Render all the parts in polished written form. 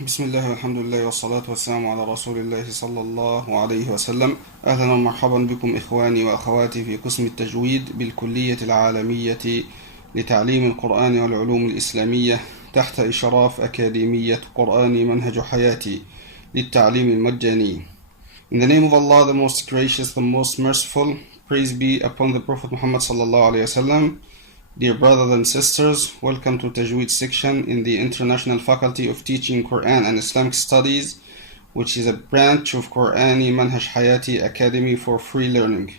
بسم الله والحمد لله والصلاة والسلام على رسول الله صلى الله عليه وسلم. أهلا ومرحبا بكم إخواني وأخواتي في قسم التجويد بالكلية العالمية لتعليم القرآن والعلوم الإسلامية تحت إشراف أكاديمية قرآن منهج حياتي للتعليم المجاني. In the name of Allah, the most gracious, the most merciful, praise be upon the Prophet Muhammad sallallahu alayhi wasallam. Dear brothers and sisters, welcome to Tajweed section in the International Faculty of Teaching Quran and Islamic Studies, which is a branch of Qurani Manhaj Hayati Academy for Free Learning.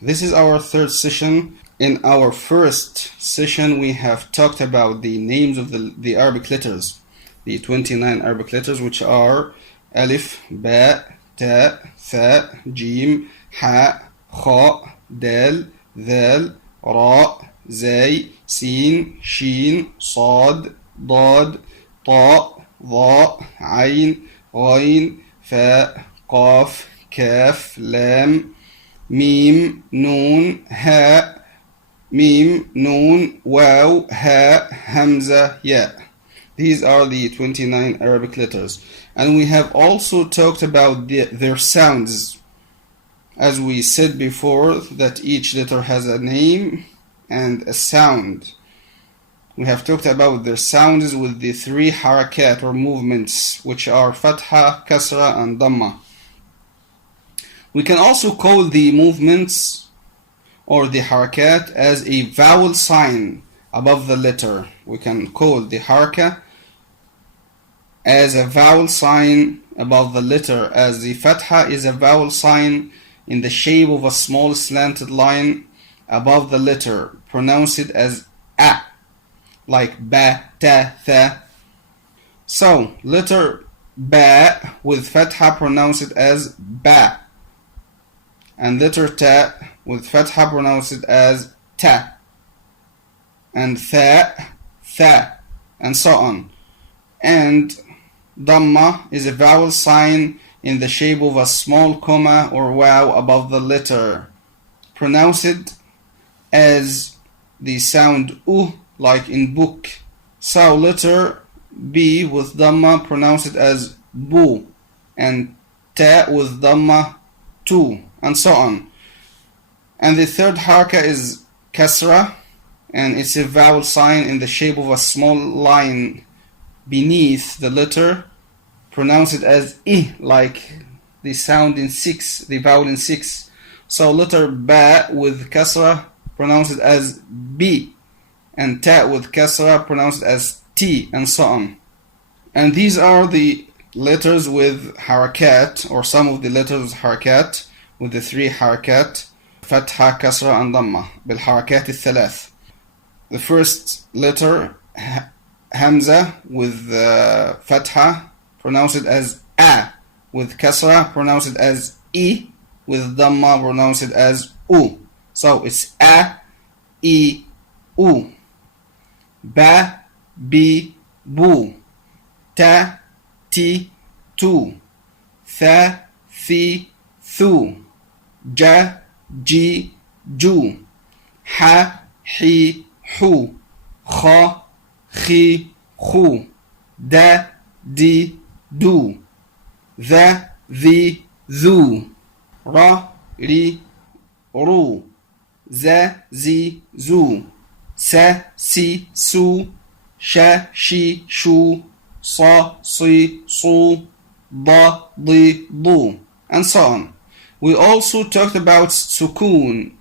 This is our third session. In our first session, we have talked about the names of the Arabic letters, the 29 Arabic letters, which are Alif, Ba, Ta, Tha, Jim, Ha, Kha, Dal, Dhal, راء زاي سين شين صاد ضاد طاء ظاء عين غين فاء قاف كاف لام ميم نون هاء ميم نون واو هاء همزة ياء. These are the 29 Arabic letters, and we have also talked about their sounds. As we said before, that each letter has a name and a sound. We have talked about their sounds with the three harakat or movements, which are fatha, kasra, and dhamma. We can also call the movements or the harakat as a vowel sign above the letter. We can call the haraka as a vowel sign above the letter, as the fatha is a vowel sign in the shape of a small slanted line above the letter, pronounce it as a, like ba, ta, tha. So, letter ba with fatha, pronounce it as ba, and letter ta with fatha, pronounce it as ta, and tha, and so on. And dhamma is a vowel sign in the shape of a small comma or wow above the letter. Pronounce it as the sound u, like in book. So letter B with dhamma, pronounce it as bu, and ta with dhamma, tu, and so on. And the third haraka is kasra, and it's a vowel sign in the shape of a small line beneath the letter. Pronounce it as I, like the sound in 6, the vowel in 6. So letter ba with kasra, pronounce it as B, and ta with kasra, pronounce it as T, and so on. And these are the letters with harakat, or some of the letters with harakat, with the three harakat, fatha, kasra, and dhamma, bil harakat الثلاث. The first letter, hamza, with fatha, pronounce it as a, with kasra, pronounce it as I, with dhamma, pronounce it as u. So it's a, I, u. Ba, bi, bu. Ta, ti, tu. Tha, thi, thu. Ja, ji, ju. Ha, hi, hu. Kha, khi, khu. Da, di, do, the, thu, ra, ri, ru, za, zi, zu, sa, si, su, sha, shi, shu, sa, si, su, da, di, du, and so on. We also talked about sukoon,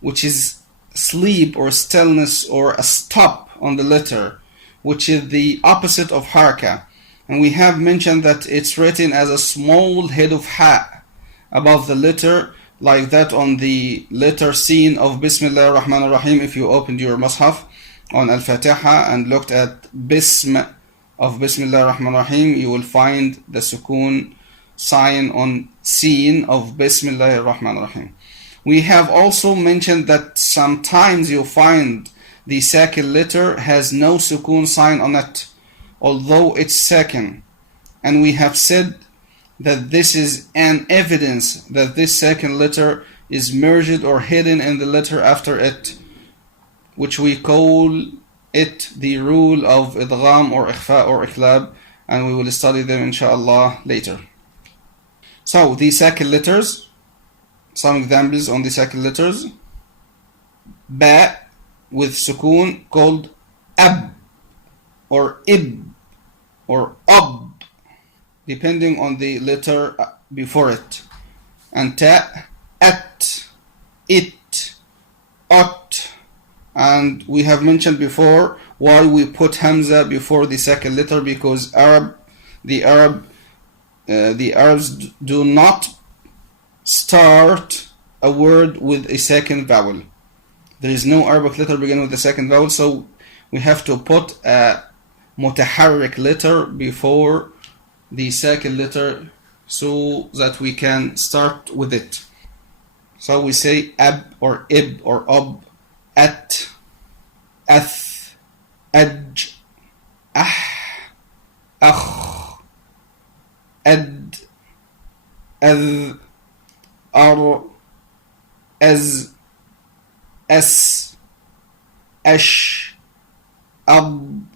which is sleep or stillness or a stop on the letter, which is the opposite of haraka. And we have mentioned that it's written as a small head of ha above the letter, like that on the letter scene of Bismillah ar-Rahman ar-Rahim. If you opened your Mus'haf on Al-Fatiha and looked at Bism of Bismillah ar-Rahman ar-Rahim, you will find the sukoon sign on scene of Bismillah ar-Rahman ar-Rahim. We have also mentioned that sometimes you'll find the second letter has no sukoon sign on it, although it's second, and we have said that this is an evidence that this second letter is merged or hidden in the letter after it, which we call it the rule of idgham or ikhfa or iqlab, and we will study them inshallah later. So the second letters, some examples on the second letters. Ba with sukoon called ab or ib or ab, depending on the letter before it. And ta, at, it, ot. And we have mentioned before why we put hamza before the second letter, because the Arabs do not start a word with a second vowel. There is no Arabic letter beginning with the second vowel, so we have to put a mutaharrik letter before the second letter so that we can start with it. So we say ab or ib or ob, at, ath, aj, akh, ad, adh, ar, az, as, ash, ab,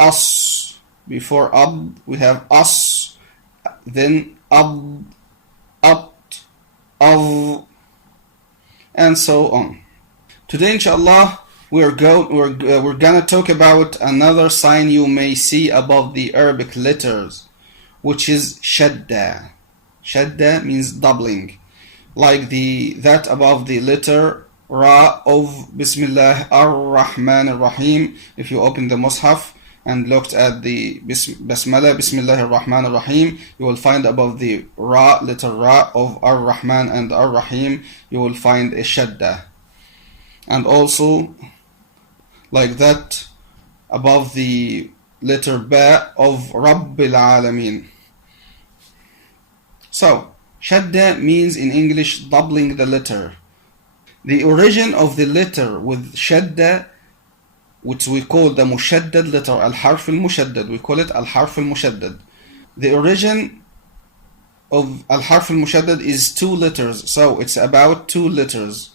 as. Before ab we have as, then ab, at, av, and so on. Today inshallah we're gonna talk about another sign you may see above the Arabic letters, which is shadda. Shadda means doubling, like that above the letter Ra of Bismillah ar-Rahman ar-Rahim. If you open the Mus'haf and looked at the Basmala, Bismillah ar-Rahman ar-Rahim, you will find above the Ra, letter Ra of ar-Rahman and ar-Rahim, you will find a shadda. And also like that above the letter Ba of Rabbil Alameen. So shadda means in English doubling the letter. The origin of the letter with shadda, which we call the mushaddad letter, al-harf al-mushaddad, we call it al-harf al-mushaddad. The origin of al-harf al-mushaddad is 2 letters, so it's about 2 letters.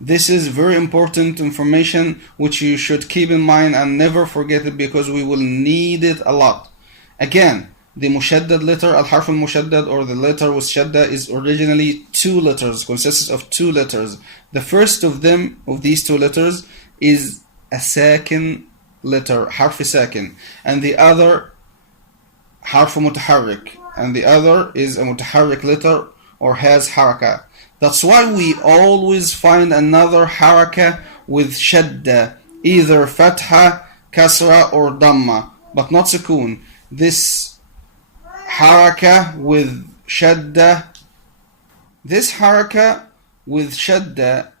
This is very important information which you should keep in mind and never forget it, because we will need it a lot. Again, the mushaddad letter, al-harf al-mushaddad, or the letter with shadda, is originally 2 letters, consists of 2 letters. The first of them, of these 2 letters, is a sakin letter, harf sakin, and the other harf mutaharrik, and the other is a mutaharrik letter or has haraka. That's why we always find another haraka with shadda, either fatha, kasra, or damma, but not sukoon. This haraka with shadda,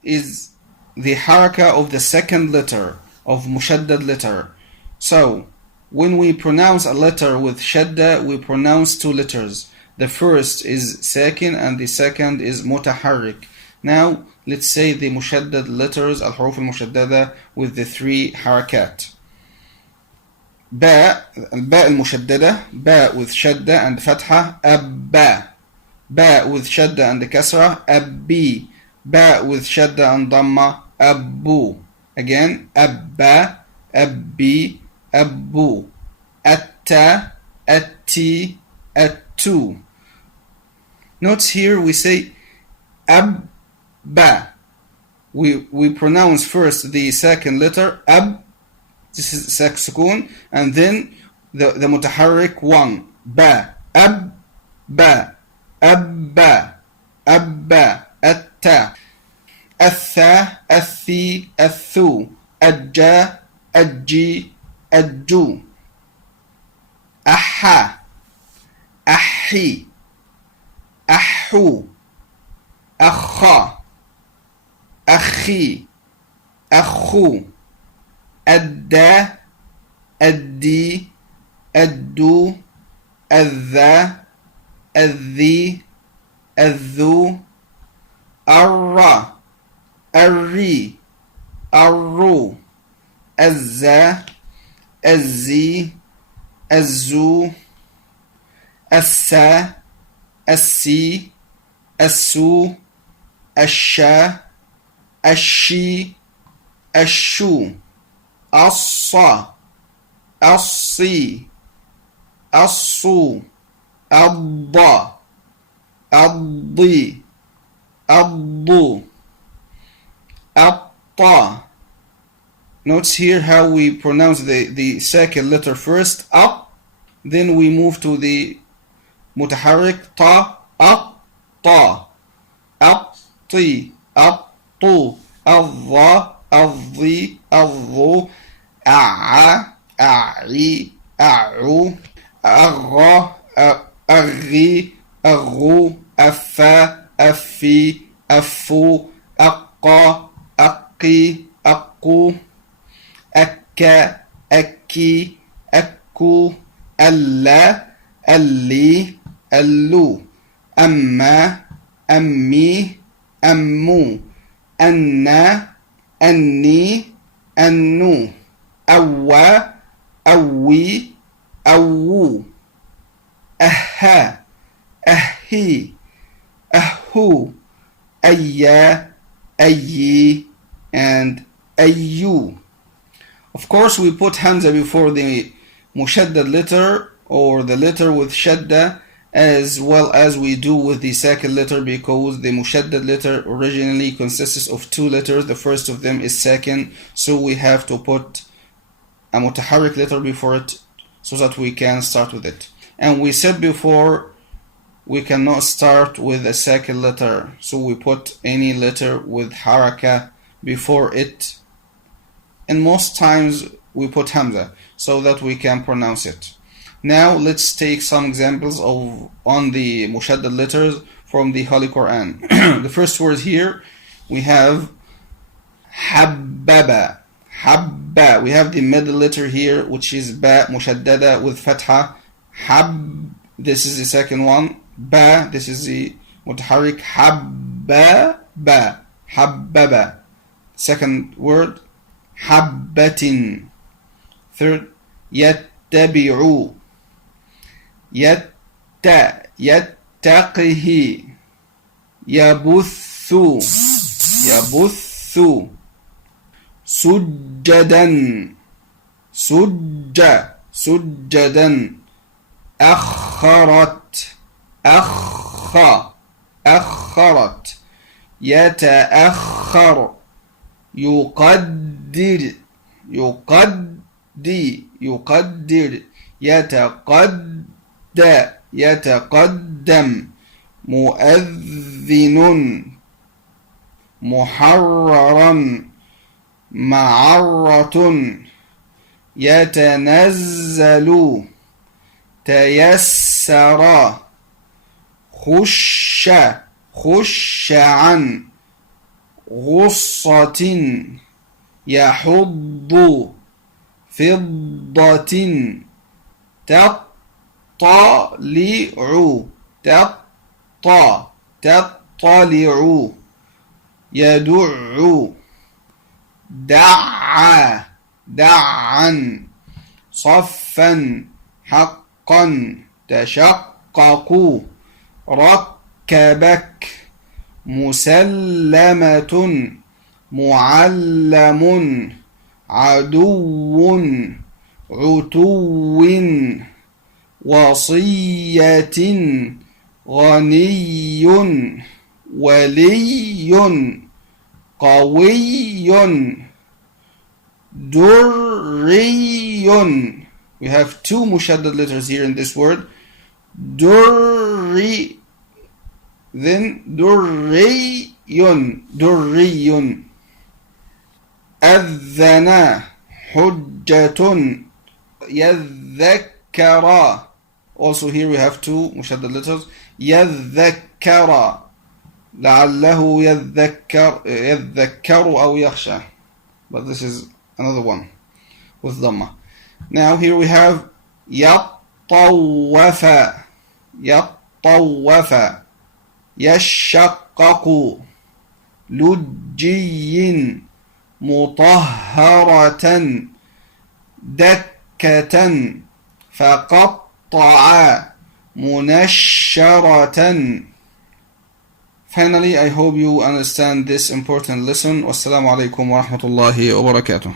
is the haraka of the second letter of mushaddad letter. So when we pronounce a letter with shadda, we pronounce 2 letters. The first is sakin and the second is mutaharrik. Now let's say the mushaddad letters, al-huruf al-mushaddada, with the 3 harakat. Ba al-mushaddada, ba with shadda and fatha, abba. Ba with shadda and kasra, abbi. Ba with shadda and damma, abbu. Again, abba, abbi, abbu. Atta, atti, attu. Notice here we say abba. We pronounce first the second letter ab, this is sukoon, and then the mutaharrik 1, ba, abba, abba, abba, atta, atha, athi, athu, ajja, ajji, ajju, aha, ahi, ahu, akha, akhi, akhu, adda, addi, addu, adha, adhi, adhu, arra, arri, arru, azza, azzi, azzu, assa, assi, assu, asha, ashi, ashu. الص الصي الصو الض الضي الضو الطا. Notice here how we pronounce the second letter first, up, then we move to the متحرك طا الطا الطي الطو الظا الضي الضو أع أعي أعو أغى أغي أغو أفا أفي أفو أقى أقي أقو أكا أكي أكو ألا ألي ألو أما أمي أمو أنا أني أنو أوى أوي أوو أها أهي أهو أيا أيي and أيو. Of course we put hamza before the mushaddad letter or the letter with shadda, as well as we do with the second letter, because the mushaddad letter originally consists of two letters. The first of them is second, so we have to put a mutaharrik letter before it so that we can start with it. And we said before we cannot start with a second letter, so we put any letter with haraka before it, and most times we put hamza so that we can pronounce it. Now let's take some examples on the mushaddad letters from the Holy Quran. The first word here we have habbaba. Habba. We have the middle letter here, which is ba mushaddada with fatha. Hab. This is the second one. Ba. This is the mutaharrik. Habba ba. Habbaba. Second word habbatin. Third yattabi'u. يتقه يبث سجدا سجدا أخرت يتأخر يقدر يتقدم مؤذن محررا معرة يتنزل تيسر خش عن غصة يحض فضة تطلع يدع دعا صفا حقا تشقق ركبك مسلمة معلم عدو عتو وصية غني ولي قوي دري. We have two mushaddad letters here in this word. Durri, then durriyun. أذن حجة يذكر. Also here we have two mushaddad letters. يذكر لعله يذكر أو يخشى, but this is another one with dhamma. Now here we have يطوف يشقق لجي مطهرة دكة فقطع منشرة. Finally, I hope you understand this important lesson. Wassalamu alaikum wa rahmatullahi wa barakatuh.